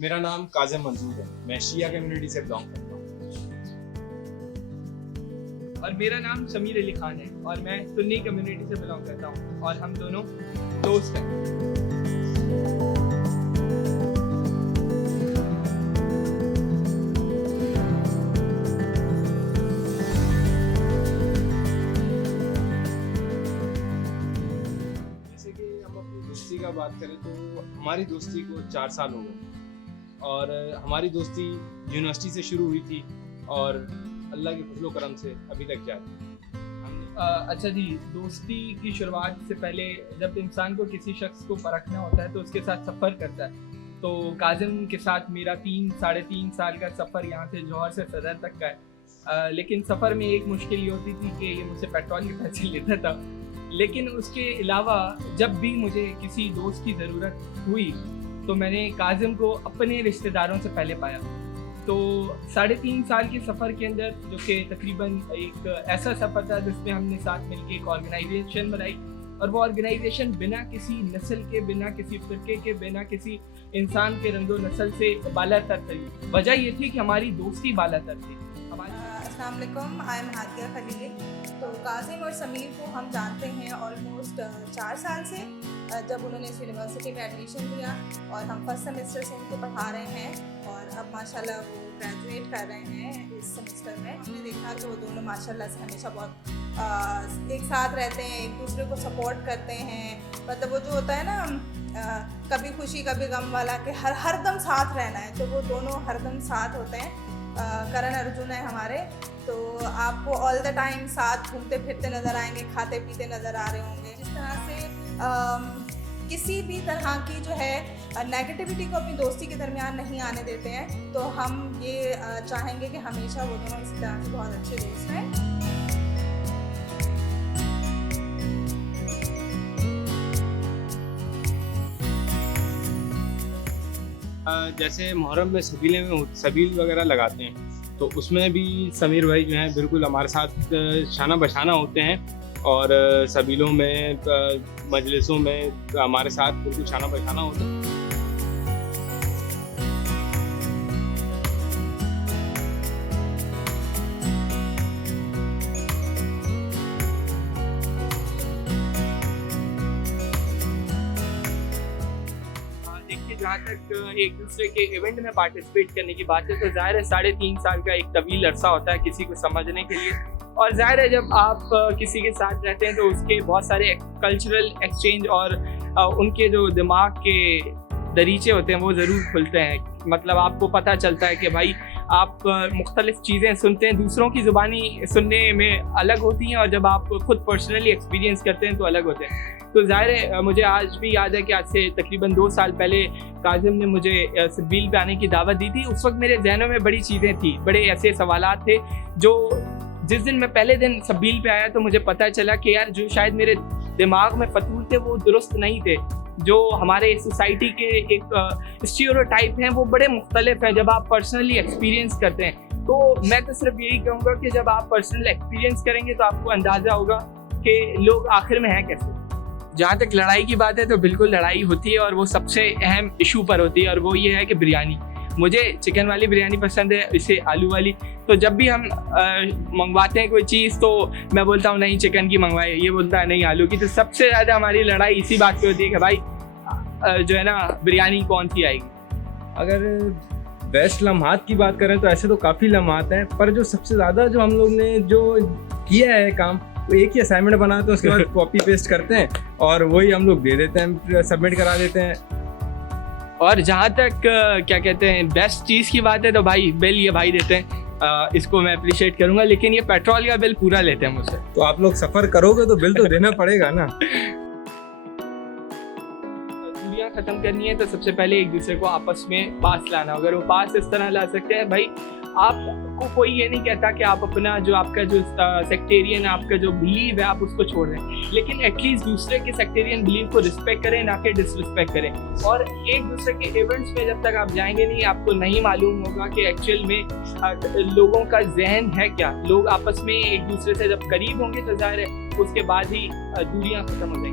मेरा नाम काज़िम मंसूर है। मैं शिया कम्युनिटी से बिलोंग करता हूँ। और मेरा नाम शमीर अली खान है और मैं सुन्नी कम्युनिटी से बिलोंग करता हूँ और हम दोनों दोस्त हैं। जैसे कि हम अपनी दोस्ती का बात करें तो हमारी दोस्ती को 4 साल हो गए और हमारी दोस्ती यूनिवर्सिटी से शुरू हुई थी और अल्लाह के फजलो करम से अभी तक जारी है। अच्छा जी, दोस्ती की शुरुआत से पहले जब इंसान को किसी शख्स को परखना होता है तो उसके साथ सफ़र करता है। तो काजिम के साथ मेरा 3-3.5 साल का सफ़र यहाँ से जौहर से सदर तक का है। लेकिन सफ़र में एक मुश्किल ये होती थी कि ये मुझसे पेट्रोल के पैसे लेता था। लेकिन उसके अलावा जब भी मुझे किसी दोस्त की ज़रूरत हुई तो मैंने काजिम को अपने रिश्तेदारों से पहले पाया। तो 3.5 साल के सफ़र के अंदर, जो कि तकरीबन एक ऐसा सफ़र था जिसमें हमने साथ मिलकर एक ऑर्गेनाइजेशन बनाई और वो ऑर्गेनाइजेशन बिना किसी नस्ल के, बिना किसी फ़िरके के, बिना किसी इंसान के रंगो नस्ल से बालातर थी। वजह ये थी कि हमारी दोस्ती बालातर थी। अस्सलाम वालेकुम, आई एम हादिया खलीली। तो काजिम और समीर को हम जानते हैं ऑलमोस्ट 4 साल से, जब उन्होंने इस यूनिवर्सिटी में एडमिशन लिया और हम फर्स्ट सेमेस्टर से उनको पढ़ा रहे हैं और अब माशाल्लाह वो ग्रेजुएट कर रहे हैं इस सेमेस्टर में। हमने देखा कि वो दोनों माशाल्लाह से हमेशा बहुत एक साथ रहते हैं, एक दूसरे को सपोर्ट करते हैं। मतलब वो जो होता है ना कभी खुशी कभी गम वाला कि हरदम साथ रहना है, तो वो दोनों हरदम साथ होते हैं। करण अर्जुन है हमारे, तो आपको ऑल द टाइम साथ घूमते फिरते नज़र आएंगे, खाते पीते नज़र आ रहे होंगे। जिस तरह से किसी भी तरह की जो है नेगेटिविटी को अपनी दोस्ती के दरमियान नहीं आने देते हैं, तो हम ये चाहेंगे कि हमेशा वो दोनों इसी तरह से बहुत अच्छे दोस्त हैं। जैसे मुहर्रम में सबील वगैरह लगाते हैं, तो उसमें भी समीर भाई जो हैं बिल्कुल हमारे साथ शाना बशाना होते हैं और सबीलों में, मजलिसों में हमारे साथ बिल्कुल शाना बशाना होते हैं। जहाँ तक एक दूसरे के इवेंट में पार्टिसिपेट करने की बात है तो जाहिर है 3.5 साल का एक तवील अरसा होता है किसी को समझने के लिए। और जाहिर है जब आप किसी के साथ रहते हैं तो उसके बहुत सारे कल्चरल एक्सचेंज और उनके जो दिमाग के दरीचे होते हैं वो ज़रूर खुलते हैं। मतलब आपको पता चलता है कि भाई आप मुख्तलिफ़ चीज़ें सुनते हैं, दूसरों की ज़ुबानी सुनने में अलग होती हैं और जब आप खुद पर्सनली एक्सपीरियंस करते हैं तो अलग होते हैं। तो ज़ाहिर है मुझे आज भी याद है कि आज से तकरीबन 2 साल पहले काजिम ने मुझे सबील पे आने की दावत दी थी। उस वक्त मेरे जहनों में बड़ी चीज़ें थी, बड़े ऐसे सवालात थे जो जिस दिन मैं पहले दिन सबील पे आया तो मुझे पता चला कि यार जो शायद मेरे दिमाग में फतूल थे वो दुरुस्त नहीं थे। जो हमारे सोसाइटी के एक स्टीरियोटाइप हैं वो बड़े मुख्तलिफ हैं जब आप पर्सनली एक्सपीरियंस करते हैं। तो मैं तो सिर्फ यही कहूँगा कि जब आप पर्सनल एक्सपीरियंस करेंगे तो आपको अंदाज़ा होगा कि लोग आखिर में हैं कैसे। जहाँ तक लड़ाई की बात है तो बिल्कुल लड़ाई होती है और वो सबसे अहम इशू पर होती है और वो ये है कि बिरयानी। मुझे चिकन वाली बिरयानी पसंद है, इसे आलू वाली। तो जब भी हम मंगवाते हैं कोई चीज़ तो मैं बोलता हूँ नहीं चिकन की मंगवाए, ये बोलता है नहीं आलू की। तो सबसे ज़्यादा हमारी लड़ाई इसी बात पे होती है कि भाई जो है ना बिरयानी कौन सी आएगी। अगर बेस्ट लम्हात की बात करें तो ऐसे तो काफ़ी लम्हात हैं, पर जो सबसे ज़्यादा जो हम लोग ने जो किया है काम, वो एक ही असाइनमेंट बनाते हैं, उसके बाद कॉपी पेस्ट करते हैं और वही हम लोग दे देते हैं, सबमिट करा देते हैं। और जहाँ तक क्या कहते हैं बेस्ट चीज़ की बात है तो भाई बिल ये भाई देते हैं, इसको मैं अप्रिशिएट करूँगा। लेकिन ये पेट्रोल का बिल पूरा लेते हैं मुझसे। तो आप लोग सफ़र करोगे तो बिल तो देना पड़ेगा ना। दूरियाँ ख़त्म करनी है तो सबसे पहले एक दूसरे को आपस में पास लाना। अगर वो पास इस तरह ला सकते हैं, भाई आपको कोई ये नहीं कहता कि आप अपना जो आपका जो सेक्टेरियन आपका जो बिलीव है आप उसको छोड़ दें, लेकिन एटलीस्ट दूसरे के सेक्टेरियन बिलीव को रिस्पेक्ट करें, ना कि डिसरिस्पेक्ट करें। और एक दूसरे के इवेंट्स में जब तक आप जाएंगे नहीं, आपको नहीं मालूम होगा कि एक्चुअल में लोगों का जहन है क्या। लोग आपस में एक दूसरे से जब करीब होंगे तो जाहिर है उसके बाद ही दूरियाँ ख़त्म हो जाएंगी।